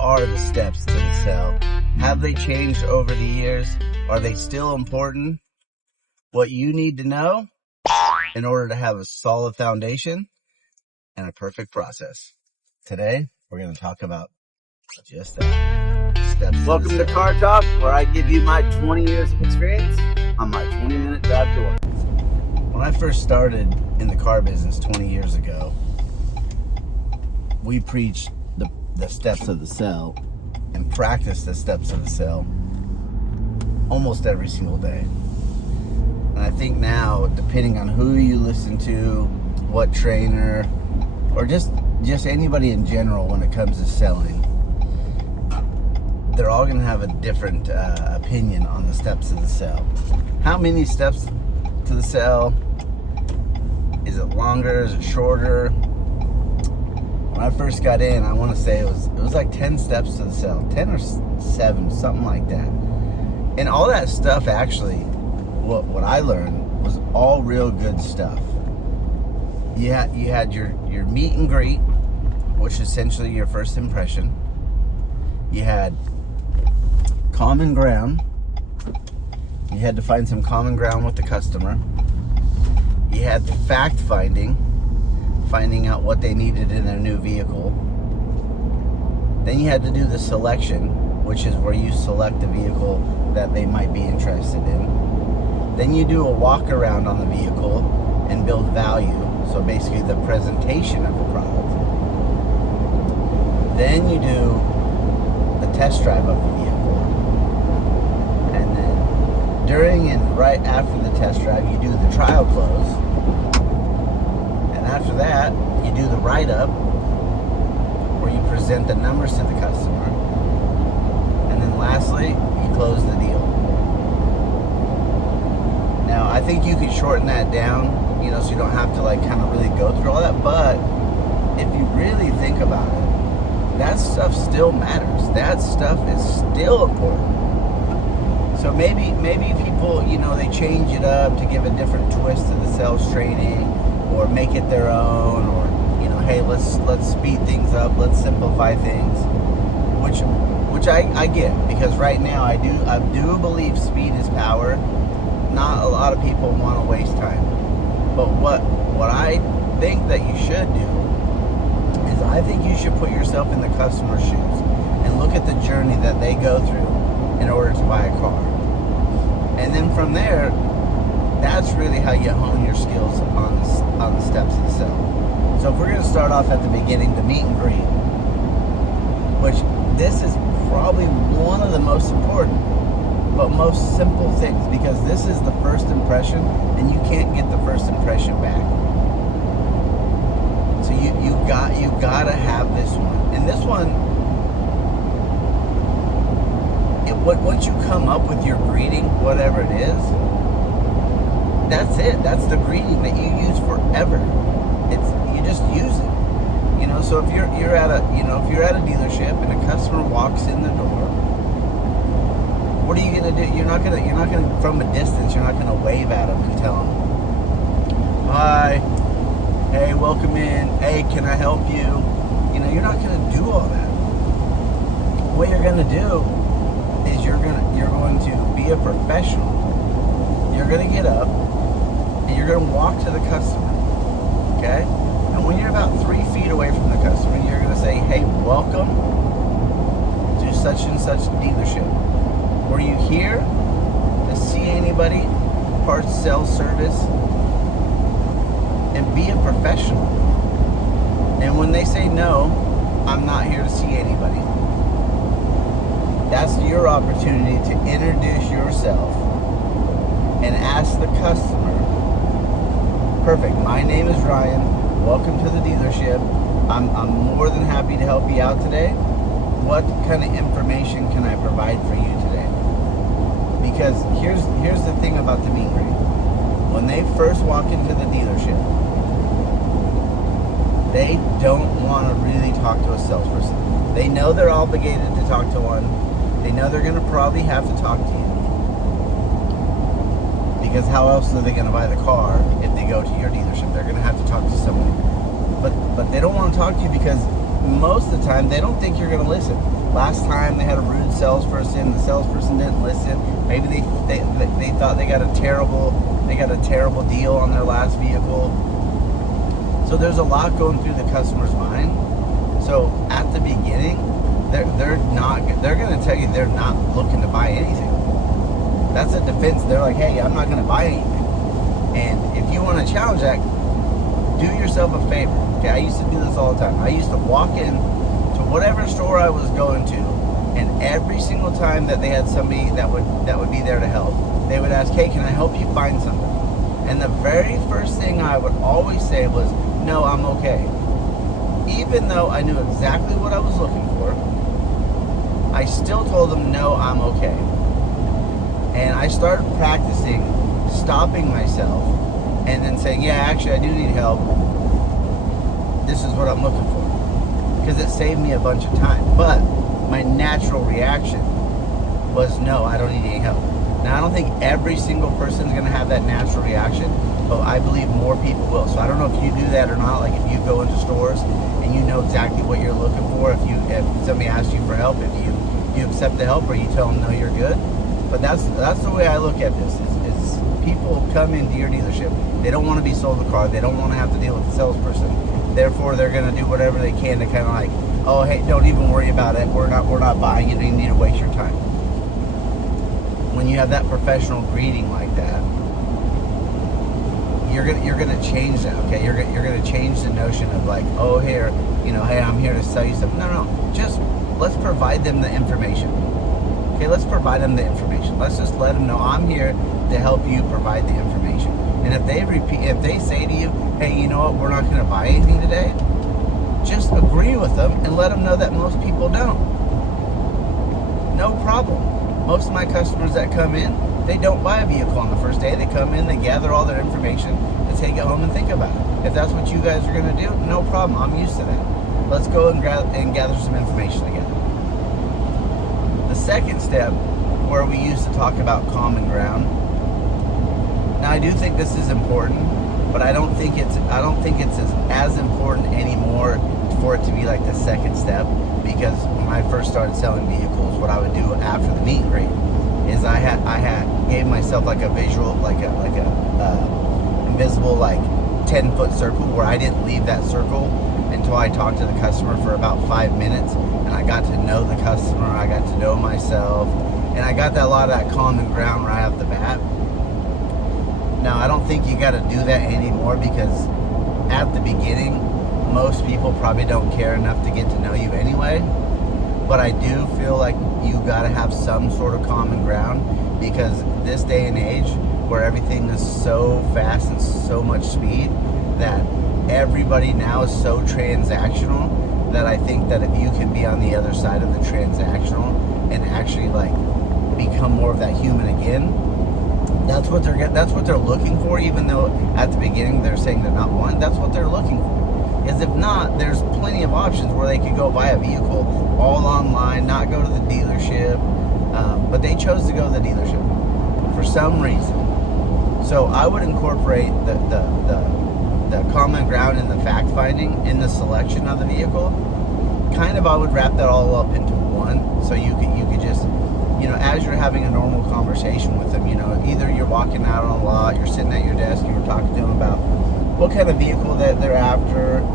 are the steps to the sale? Have they changed over the years? Are they still important? What you need to know in order to have a solid foundation and a perfect process. Today, we're going to talk about just that. Steps. Welcome to Car Talk, where I give you my 20 years of experience on my 20-minute drive to work. When I first started in the car business 20 years ago, we preached the steps of the sale and practiced the steps of the sale almost every single day. And I think now, depending on who you listen to, what trainer, or just anybody in general when it comes to selling, they're all going to have a different opinion on the steps of the sale. How many steps to the sale? Is it longer? Is it shorter? When I first got in, I want to say it was like 10 steps to the sale, 10 or 7, something like that. And all that stuff, actually, what I learned was all real good stuff. You had your meet and greet, which is essentially your first impression. You had common ground. You had to find some common ground with the customer. You had fact finding out what they needed in their new vehicle. Then you had to do the selection, which is where you select the vehicle that they might be interested in. Then you do a walk around on the vehicle and build value, so basically the presentation of the product. Then you do the test drive of the vehicle. And then during and right after the test drive, you do the trial close. And after that, you do the write-up, where you present the numbers to the customer. And then lastly, you close the deal. Now, I think you could shorten that down, so you don't have to kind of really go through all that. But if you really think about it, that stuff still matters. That stuff is still important. So maybe people, they change it up to give a different twist to the sales training, or make it their own, or hey, let's speed things up, let's simplify things, which I get, because right now I do believe speed is power. Not a lot of people want to waste time, but what I think that you should do is I think you should put yourself in the customer's shoes and look at the journey that they go through in order to buy a car. And then from there, that's really how you hone your skills on the steps of the sale. So if we're going to start off at the beginning, the meet and greet, which this is probably one of the most important, but most simple things, because this is the first impression, and you can't get the first impression back. So you got to have this one, and this one, once you come up with your greeting, whatever it is, that's it. That's the greeting that you use forever. You just use it. So if you're at a dealership and a customer walks in the door, what are you gonna do? You're not gonna from a distance. You're not gonna wave at them and tell them, "Hi, hey, welcome in. Hey, can I help you?" You're not gonna do all that. What you're gonna do is you're going to be a professional. You're gonna get up and you're gonna walk to the customer. Okay? And when you're about 3 feet away from the customer, you're gonna say, "Hey, welcome to such and such dealership. Were you here to see anybody? Parts, sales, service?" And be a professional. And when they say no, "I'm not here to see anybody," that's your opportunity to introduce yourself and ask the customer, "Perfect, my name is Ryan. Welcome to the dealership. I'm more than happy to help you out today. What kind of information can I provide for you today?" Because here's the thing about the meet and greet. When they first walk into the dealership, they don't want to really talk to a salesperson. They know they're obligated to talk to one. They know they're going to probably have to talk to you. Because how else are they going to buy the car if they go to your dealership? They're going to have to talk to someone. But they don't want to talk to you because most of the time they don't think you're going to listen. last time they had a rude salesperson, the salesperson didn't listen. Maybe they thought they got a terrible deal on their last vehicle. So there's a lot going through the customer's mind. So at the beginning, they're going to tell you they're not looking to buy anything. That's a defense. They're like, hey, I'm not going to buy anything. And if you want to challenge that, do yourself a favor. Okay, I used to do this all the time. I used to walk in to whatever store I was going to, and every single time that they had somebody that would be there to help, they would ask, hey, can I help you find something? And the very first thing I would always say was, no, I'm okay. Even though I knew exactly what I was looking for, I still told them, no, I'm okay. And I started practicing stopping myself and then saying, yeah, actually I do need help. This is what I'm looking for. Because it saved me a bunch of time. But my natural reaction was, no, I don't need any help. Now, I don't think every single person is going to have that natural reaction, but I believe more people will. So I don't know if you do that or not. Like if you go into stores and you know exactly what you're looking for, if somebody asks you for help, if you accept the help or you tell them no, you're good. But that's the way I look at this. Is people come into your dealership, they don't want to be sold the car, they don't want to have to deal with the salesperson. Therefore, they're going to do whatever they can to kind of like, oh, hey, don't even worry about it. We're not buying it. You need to waste your time. When you have that professional greeting like that, you're gonna change that. Okay, you're gonna change the notion of like, oh, here, hey, I'm here to sell you something. No, just let's provide them the information. Okay, let's provide them the information. Let's just let them know I'm here to help you provide the information. And if they say to you, hey, you know what, we're not gonna buy anything today, just agree with them and let them know that most people don't. No problem. Most of my customers that come in, they don't buy a vehicle on the first day. They come in, they gather all their information, they take it home and think about it. If that's what you guys are going to do, no problem. I'm used to that. Let's go and gather some information together. The second step, where we used to talk about common ground. Now, I do think this is important, but I don't think it's as important anymore for it to be like the second step. Because when I first started selling vehicles, what I would do after the meet and greet is I gave myself like a visual, like a invisible 10-foot circle where I didn't leave that circle until I talked to the customer for about 5 minutes, and I got to know the customer, I got to know myself, and I got a lot of that common ground right off the bat. Now, I don't think you got to do that anymore because at the beginning, most people probably don't care enough to get to know you anyway, but I do feel like you got to have some sort of common ground, because this day and age where everything is so fast and so much speed that everybody now is so transactional, that I think that if you can be on the other side of the transactional and actually become more of that human again, that's what they're looking for. Even though at the beginning they're saying they're not one, that's what they're looking for. Because if not, there's plenty of options where they could go buy a vehicle all online, not go to the dealership, but they chose to go to the dealership for some reason. So I would incorporate the common ground and the fact finding in the selection of the vehicle. Kind of, I would wrap that all up into one, so you could just, as you're having a normal conversation with them, either you're walking out on a lot, you're sitting at your desk, you're talking to them about what kind of vehicle that they're after.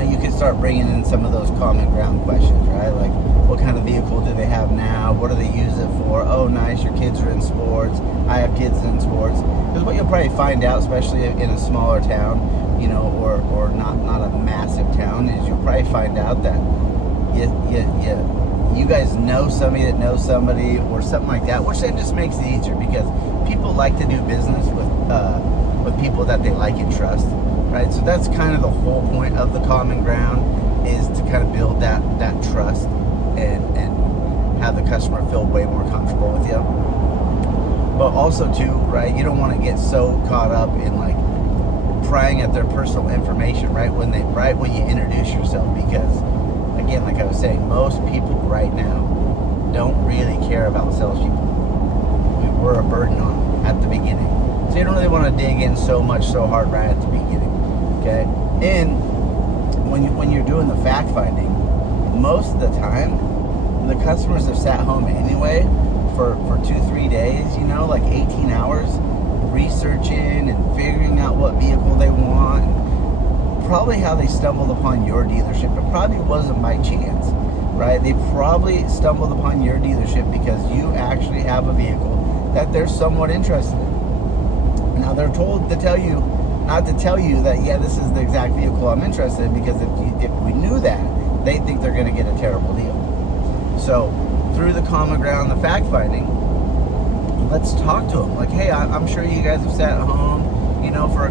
You could start bringing in some of those common ground questions, right? Like, what kind of vehicle do they have now? What do they use it for? Oh, nice, your kids are in sports. I have kids in sports. Because what you'll probably find out, especially in a smaller town, or not a massive town, is you'll probably find out that you guys know somebody that knows somebody or something like that, which then just makes it easier, because people like to do business with people that they like and trust, right? So that's kind of the whole point of the common ground, is to kind of build that trust and have the customer feel way more comfortable with you. But also too, right, you don't want to get so caught up in prying at their personal information right when you introduce yourself, because again, like I was saying, most people right now don't really care about salespeople. We're a burden on them at the beginning. So you don't really want to dig in so hard right at the beginning, okay? And when you're doing the fact finding, most of the time, the customers have sat home anyway for 2-3 days, you know, like 18 hours, researching and figuring out what vehicle they want. Probably how they stumbled upon your dealership. It probably wasn't by chance, right? They probably stumbled upon your dealership because you actually have a vehicle that they're somewhat interested in. Now, they're told to tell you, not to tell you that, yeah, this is the exact vehicle I'm interested in, because if we knew that, they think they're going to get a terrible deal. So through the common ground, the fact finding, let's talk to them. Like, hey, I'm sure you guys have sat at home, you know, for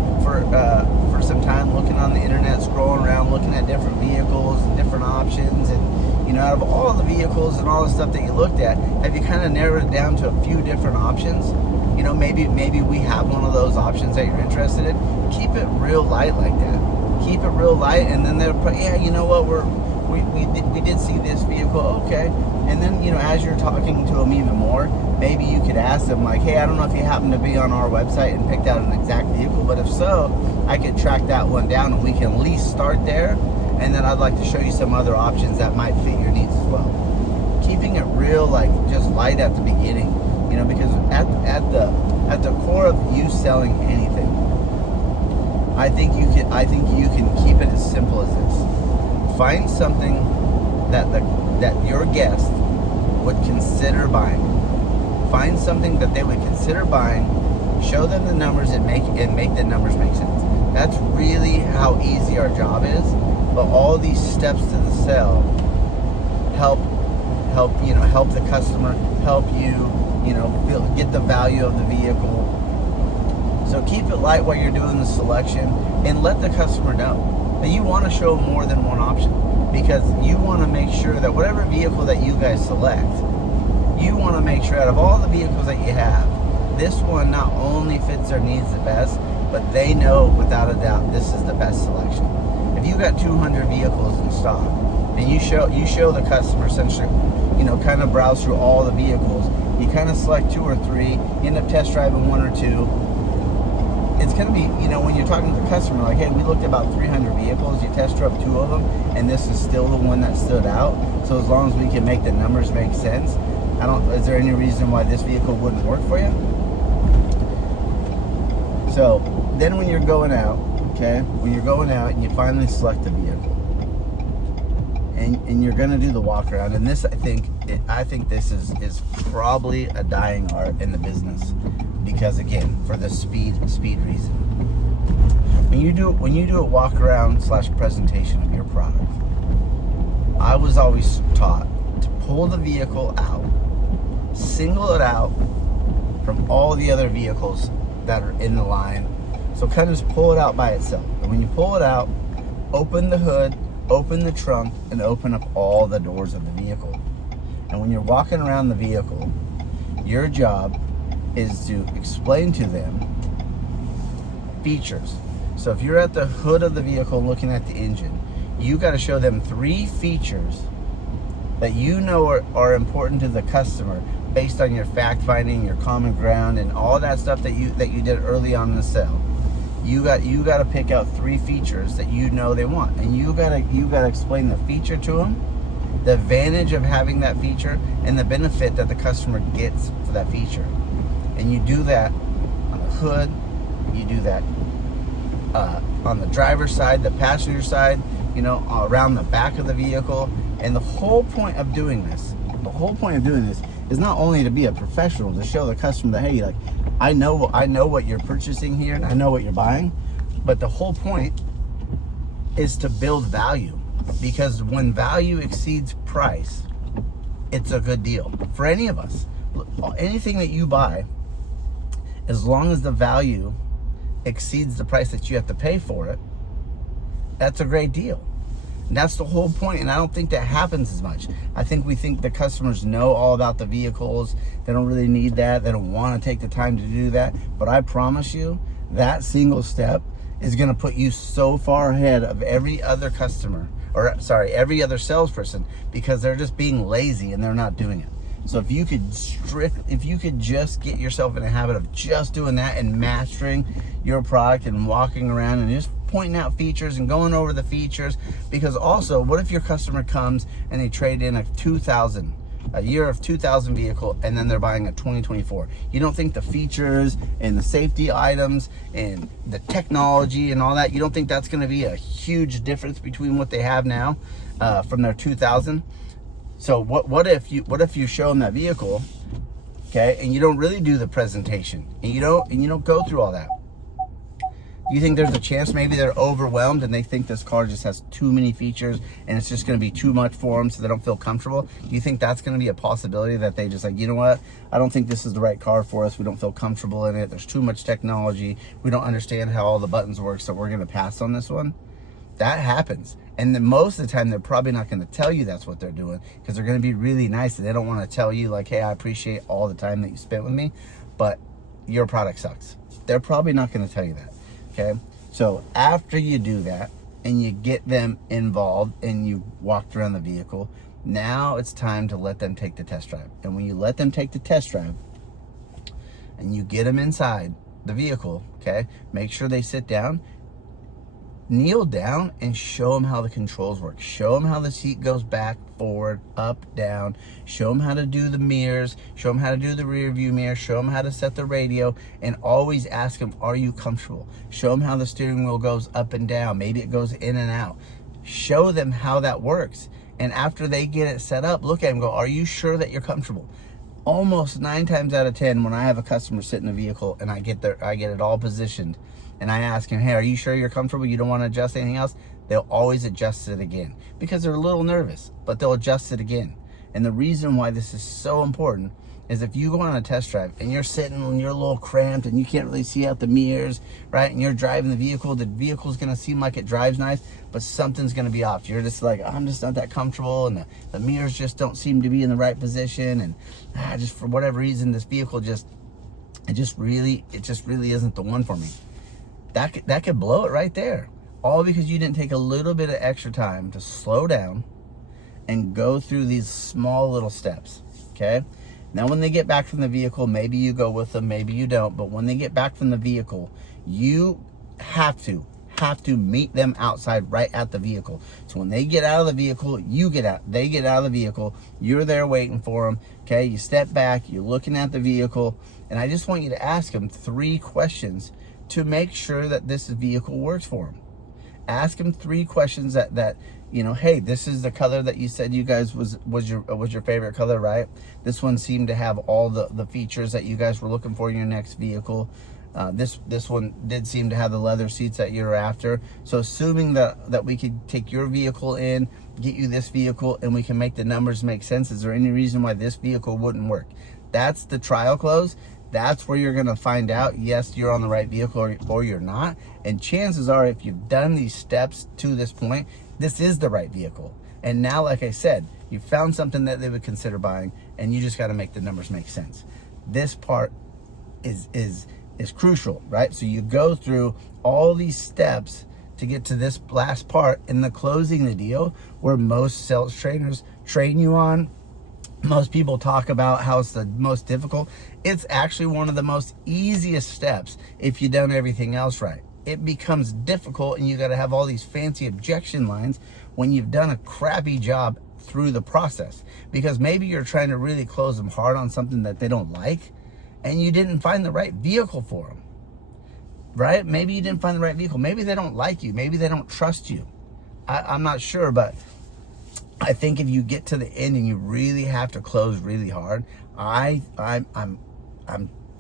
some time looking on the internet, scrolling around, looking at different vehicles and different options, and you know, out of all the vehicles and all the stuff that you looked at, have you kind of narrowed it down to a few different options? You know, maybe we have one of those options that you're interested in. Keep it real light like that. Keep it real light, and then they'll put, yeah, you know what, we did see this vehicle, okay. And then, you know, as you're talking to them even more, maybe you could ask them like, hey, I don't know if you happen to be on our website and picked out an exact vehicle, but if so, I could track that one down and we can at least start there. And then I'd like to show you some other options that might fit your needs as well. Keeping it real, like just light at the beginning, you know, because at the core of you selling anything, I think you can keep it as simple as this. Find something that your guest would consider buying. Find something that they would consider buying, show them the numbers, and make the numbers make sense. That's really how easy our job is. But all these steps to the sale help the customer, help you know, get the value of the vehicle. So keep it light while you're doing the selection, and let the customer know that you want to show more than one option, because you want to make sure that whatever vehicle that you guys select, you want to make sure out of all the vehicles that you have, this one not only fits their needs the best, but they know without a doubt this is the best selection. If you got 200 vehicles in stock and you show the customer, essentially, you know, kind of browse through all the vehicles, you kind of select 2 or 3, you end up test driving 1 or 2. It's going to be, you know, when you're talking to the customer, like, hey, we looked at about 300 vehicles, you test drove 2 of them, and this is still the one that stood out. So as long as we can make the numbers make sense, is there any reason why this vehicle wouldn't work for you? So then when you're going out, okay, and you finally select the vehicle, and you're going to do the walk around, and this, I think this is probably a dying art in the business, because again, for the speed reason. When you do a walk around / presentation of your product, I was always taught to pull the vehicle out, single it out from all the other vehicles that are in the line. So kind of just pull it out by itself. And when you pull it out, open the hood, open the trunk, and open up all the doors of the vehicle. And when you're walking around the vehicle, your job is to explain to them features. So if you're at the hood of the vehicle looking at the engine, you got to show them 3 features that you know are important to the customer based on your fact finding, your common ground, and all that stuff that you did early on in the sale. You got to pick out 3 features that you know they want, and you got to explain the feature to them, the advantage of having that feature, and the benefit that the customer gets for that feature. And you do that on the hood, you do that on the driver's side, the passenger side, you know, around the back of the vehicle. And the whole point of doing this is not only to be a professional, to show the customer that, hey, like, I know what you're purchasing here, and I know what you're buying, but the whole point is to build value, because when value exceeds price, it's a good deal for any of us. Anything that you buy, as long as the value exceeds the price that you have to pay for it, that's a great deal. And that's the whole point, and I don't think that happens as much. I think we think the customers know all about the vehicles. They don't really need that. They don't want to take the time to do that. But I promise you, that single step is going to put you so far ahead of every other every other salesperson, because they're just being lazy and they're not doing it. So if you could just get yourself in a habit of just doing that and mastering your product and walking around and just pointing out features and going over the features. Because also, what if your customer comes and they trade in a year of 2000 vehicle, and then they're buying a 2024? You don't think the features and the safety items and the technology and all that, you don't think that's going to be a huge difference between what they have now from their 2000? So what if you show them that vehicle, okay, and you don't really do the presentation, and you don't go through all that? You think there's a chance maybe they're overwhelmed and they think this car just has too many features and it's just going to be too much for them, so they don't feel comfortable? Do you think that's going to be a possibility, that they just like, you know what, I don't think this is the right car for us. We don't feel comfortable in it. There's too much technology. We don't understand how all the buttons work, so we're going to pass on this one? That happens. And then most of the time, they're probably not going to tell you that's what they're doing, because they're going to be really nice and they don't want to tell you like, hey, I appreciate all the time that you spent with me, but your product sucks. They're probably not going to tell you that. Okay, so after you do that and you get them involved and you walked around the vehicle, now it's time to let them take the test drive. And when you let them take the test drive and you get them inside the vehicle, okay, make sure they sit down, kneel down, and show them how the controls work. Show them how the seat goes back, forward, up, down. Show them how to do the mirrors. Show them how to do the rear view mirror. Show them how to set the radio, and always ask them, are you comfortable? Show them how the steering wheel goes up and down. Maybe it goes in and out. Show them how that works. And after they get it set up, look at them and go, are you sure that you're comfortable? Almost 9 times out of 10, when I have a customer sit in a vehicle and I get it all positioned, and I ask him, hey, are you sure you're comfortable? You don't want to adjust anything else? They'll always adjust it again, because they're a little nervous, but they'll adjust it again. And the reason why this is so important is if you go on a test drive and you're sitting and you're a little cramped and you can't really see out the mirrors, right? And you're driving the vehicle's going to seem like it drives nice, but something's going to be off. You're just like, I'm just not that comfortable, and the mirrors just don't seem to be in the right position, and just for whatever reason, this vehicle it just really isn't the one for me. That could blow it right there. All because you didn't take a little bit of extra time to slow down and go through these small little steps, okay? Now, when they get back from the vehicle, maybe you go with them, maybe you don't, but when they get back from the vehicle, you have to meet them outside right at the vehicle. So when they get out of the vehicle, you get out. They get out of the vehicle. You're there waiting for them, okay? You step back, you're looking at the vehicle, and I just want you to ask them 3 questions to make sure that this vehicle works for them. Ask them 3 questions that you know, hey, this is the color that you said you guys was your favorite color, right? This one seemed to have all the features that you guys were looking for in your next vehicle. This one did seem to have the leather seats that you're after. So assuming that we could take your vehicle in, get you this vehicle, and we can make the numbers make sense, is there any reason why this vehicle wouldn't work? That's the trial close. That's where you're going to find out, yes, you're on the right vehicle or you're not. And chances are, if you've done these steps to this point, this is the right vehicle. And now, like I said, you found something that they would consider buying, and you just got to make the numbers make sense. This part is crucial, right? So you go through all these steps to get to this last part in the closing the deal, where most sales trainers train you on. Most people talk about how it's the most difficult. It's actually one of the most easiest steps if you've done everything else right. It becomes difficult, and you got to have all these fancy objection lines when you've done a crappy job through the process, because maybe you're trying to really close them hard on something that they don't like, and you didn't find the right vehicle for them, right? Maybe you didn't find the right vehicle. Maybe they don't like you. Maybe they don't trust you. I'm not sure, but I think if you get to the end and you really have to close really hard, I'm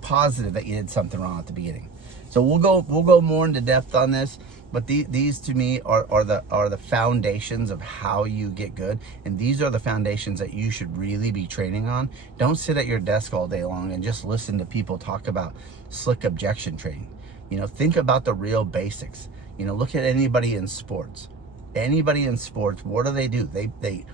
positive that you did something wrong at the beginning. So we'll go more into depth on this, but these to me are the foundations of how you get good, and these are the foundations that you should really be training on. Don't sit at your desk all day long and just listen to people talk about slick objection training. You know, think about the real basics. You know, look at anybody in sports. Anybody in sports, what do? They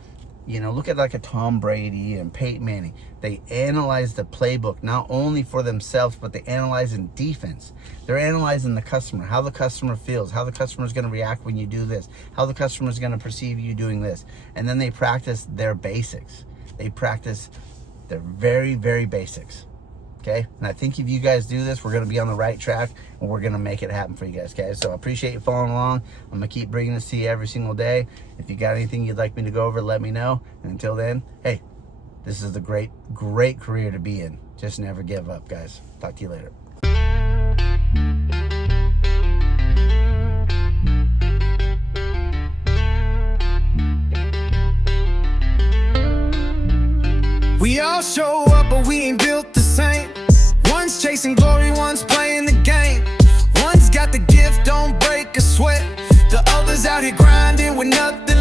you know, look at like a Tom Brady and Peyton Manning. They analyze the playbook not only for themselves, but they analyze in defense. They're analyzing the customer, how the customer feels, how the customer is going to react when you do this, how the customer is going to perceive you doing this. And then they practice their basics. They practice their very, very basics. Okay, and I think if you guys do this, we're going to be on the right track, and we're going to make it happen for you guys, okay? So I appreciate you following along. I'm going to keep bringing this to you every single day. If you got anything you'd like me to go over, let me know. And until then, hey, this is the great career to be in. Just never give up, guys. Talk to you later. We all show up, but we ain't built the same. One's chasing glory, one's playing the game. One's got the gift, don't break a sweat. The other's out here grinding with nothing